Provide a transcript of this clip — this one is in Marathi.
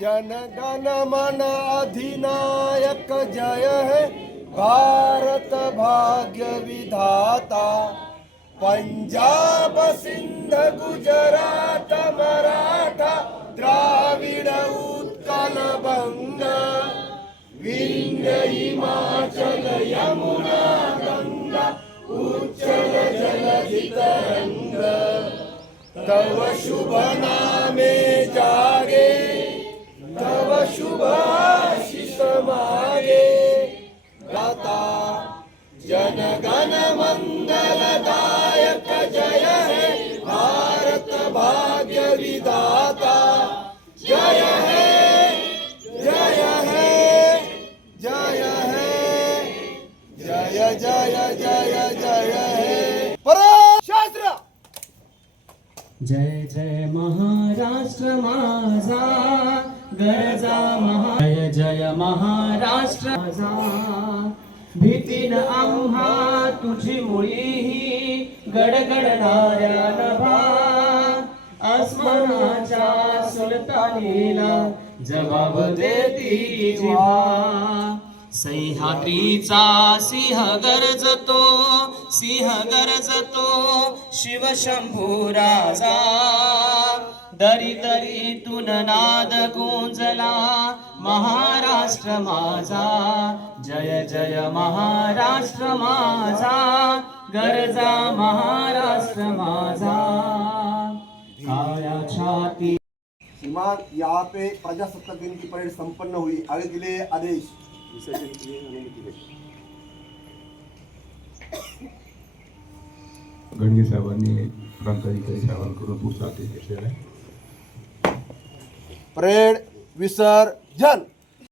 जन गण मन अधिनायक जय है भारत भाग्य विधाता। पंजाब सिंध गुजरात मराठा द्राविड उत्कल बंग विंध्य हिमाचल यमुना गंगा उच्चल जलधि तरंग। तव शुभ नामे जागे तव शुभ आशीष मागे। गाता जन गण मंगलदायक जय है भारत भाग्य विधाता। जय है जय है जय है जय जय जय जय है शास्त्र। जय जय महाराष्ट्र माझा गरजा जय जय महाराष्ट्र माझा। भीतीन आम्हा तुझी मुळी गडगडणाऱ्या नभा। आसमानाच्या सुलतानीला जबाब देती जिव्हा। सह्याद्रीचा सिंह गरजतो सिंह गरजतो शिवशंभू राजा। दरी दरीतून नाद गुंजला महाराष्ट्र माझा। जय जय महाराष्ट्र माझा गरजा महाराष्ट्र माझा। काळ्या छाती श्रीमान, यहाँ पे प्रजासत्ताक दिन की परेड संपन्न हुई। आगे के लिए आदेश। गणगे साहेबांनी प्रांताधिकारी साहेबांकडून पुढचा आदेश घेतलेला आहे। परेड विसर्जन।